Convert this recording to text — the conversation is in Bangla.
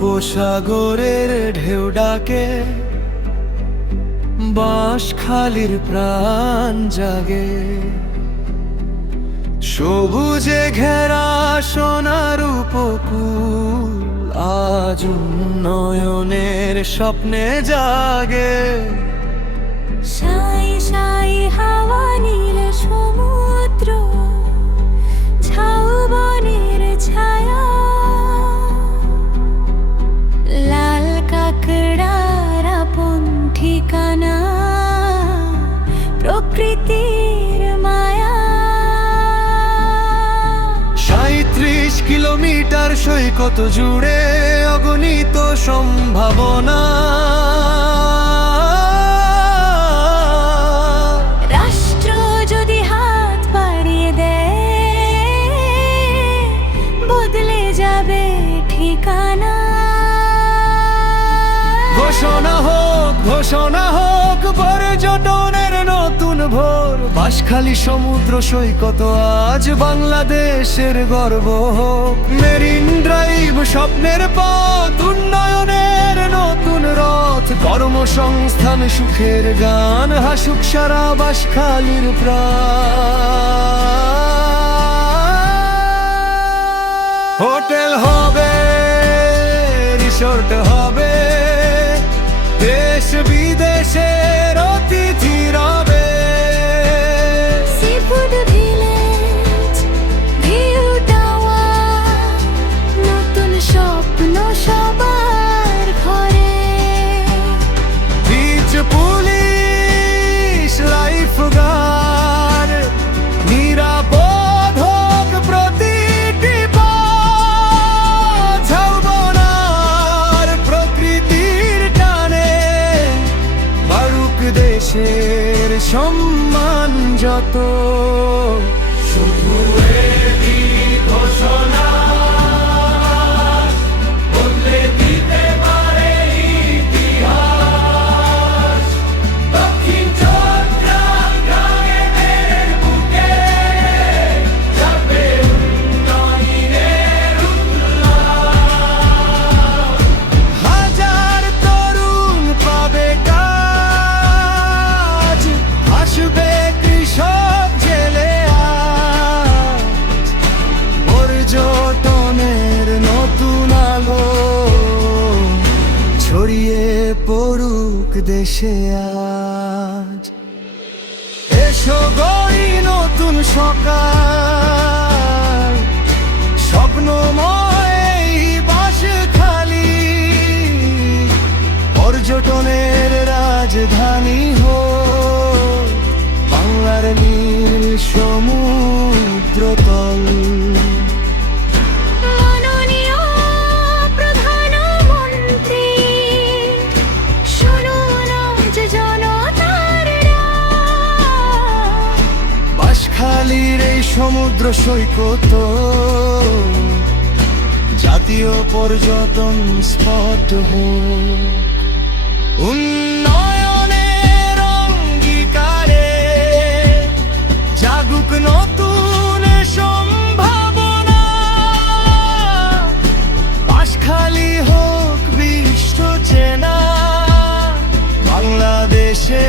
বঙ্গোপসাগরের ঢেউ ডাকে, বাঁশখালীর প্রাণ জাগে, সবুজে ঘেরা সোনার উপকূল আজ উন্নয়নের স্বপ্নে জাগে। সাই সাই হাওয়া নীল সমুদ্র, ঝাউবনের ছায়া, লাল কাকড়ার আপন ঠিকানা, প্রকৃতির মায়া। ৩৭ কিলোমিটার সৈকত জুড়ে অগণিত সম্ভাবনা, রাষ্ট্র যদি হাত বাড়িয়ে দেয় বদলে যাবে ঠিকানা। ঘোষণা হোক পর্যটনের নতুন ভোর, বাঁশখালী সমুদ্র সৈকত আজ বাংলাদেশের গর্ব হোক। মেরিন ড্রাইভ স্বপ্নের পথ, উন্নয়নের নতুন রথ, কর্মসংস্থান সুখের গান, হাসুক সারা বাঁশখালীর প্রাণ। হোটেল হবে, রিসোর্ট হবে, দেশ বিদেশের অতিথি রবে। সিফুড ভিলেজ, ভিউ টাওয়ার, নতুন স্বপ্ন সবার ঘরে। বিচ পুলিশ, লাইফ গার্ড, নিরাপদ হোক প্রতিটি পথ, ঝাউবনার প্রকৃতির টানে বাড়ুক দেশের সম্মান যত। শুধু একটি ঘোষণা বদলে দিতে পারে ইতিহাস। দক্ষিণ চট্টগ্রামের বুকে যাবে উন্নয়নের উল্লাস। হাজার তরুণ পাবে কাজ, আসবে কৃষক জেলে আজ, পর্যটনের নতুন আলো ছড়িয়ে পড়ুক দেশে আজ। এসো গড়ি নতুন সকাল, স্বপ্নময় এই বাঁশখালী, পর্যটনের রাজধানী হোক বাংলার নীল সমুদ্রতল। মাননীয় প্রধানমন্ত্রী, শুনুন আজ জনতার ডাক। বাঁশখালীর এই সমুদ্র সৈকত জাতীয় পর্যটন স্পট হোক। উন্নয়নের অঙ্গীকারে জাগুক নতুন সম্ভাবনা, বাঁশখালী হোক বিশ্ব চেনা, বাংলাদেশে